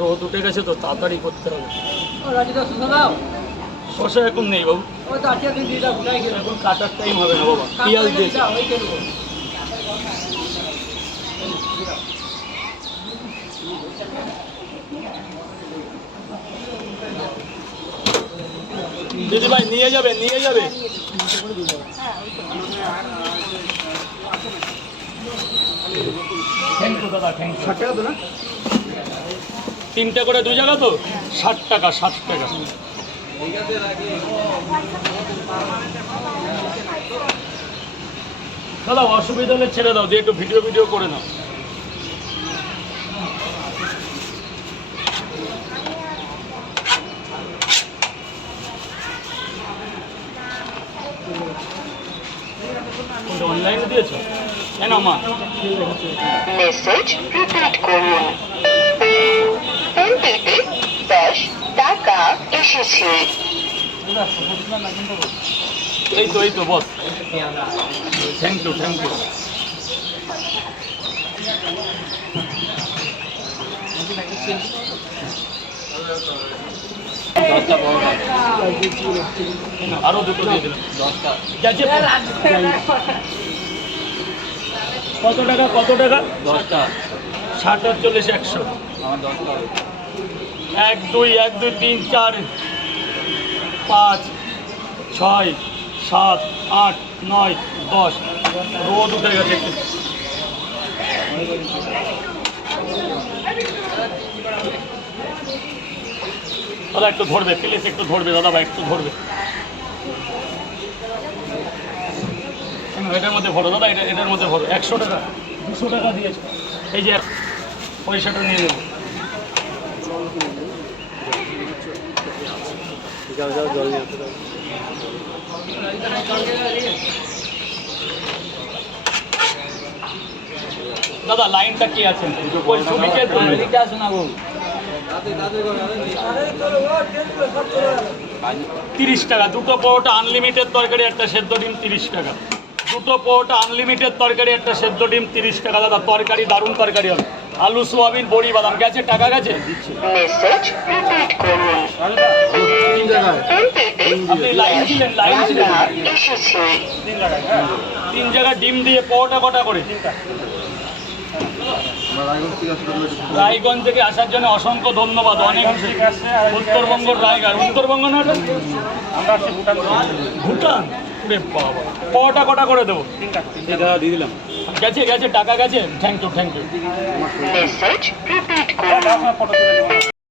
রোদ উঠে গেছে তো তাড়াতাড়ি করতে হবে। শশা এখন নেই বাবু, এখন কাটার টাইম হবে না বাবা। পেঁয়াজ দিয়ে দিদি ভাই নিয়ে যাবে নিয়ে যাবে। থ্যাংক ইউ দাদা, থ্যাংক ইউ। 60 টাকা তো না, 3টে করে 2 জায়গা তো 60 টাকা 60 টাকা। দাদা অসুবিধা হলে ছেড়ে দাও, দিয়ে একটু ভিডিও করে নাও। অনলাইনে দিয়েছো কেন মা? মেসেজ রিপিট করুন। এমপিতে 10 টাকা এসেছে। এই তো বস, থ্যাংক ইউ থ্যাংক ইউ। আরো 2টো দিয়ে দিলাম। 10টা কত টাকা কত টাকা? 10টা 60 আর 40 100। আমার 10টা 1 2 1 2 3 4 5 6 7 8 9 10। রোদ উঠে গেছে একটু। দাদা একটু ধরবে প্লিজ, একটু ধরবে দাদা ভাই, একটু ধরবে। এটার মধ্যে ভরো দাদা, এটার মধ্যে ভরো। 100 টাকা 200 টাকা দিয়েছে, এই যে পয়সাটা নিয়ে নেব। জল নিয়ে আসতে দাদা লাইনটা কি আছে? ওই ছবিকে এদিকে আসুন না গো। 30 টাকা 2টো পরোটা আনলিমিটেড তরকারি, একটা সেদ্ধ ডিম 30 টাকা। 2টো পরোটা আনলিমিটেড তরকারি, একটা সেদ্ধ ডিম 30 টাকা। দাদা তরকারি দারুণ তরকারি হবে, আলু সোয়াবিন বড়ি বাদাম। গেছে টাকা গেছে? মেসেজ রিপিট করুন। আপনি লাইন ছিলেন এসেছে। 3 জায়গায় ডিম দিয়ে পরোটা কটা করে? রায়গঞ্জ থেকে আসার জন্য অসংখ্য ধন্যবাদ। অনেক উত্তরবঙ্গ রায়গঞ্জ, উত্তরবঙ্গ না ভুটান। বাবা পরোটা কটা করে দেবো? 3টা দিয়ে দিলাম। গেছে টাকা গেছে? Thank you thank you. Message repeat করুন।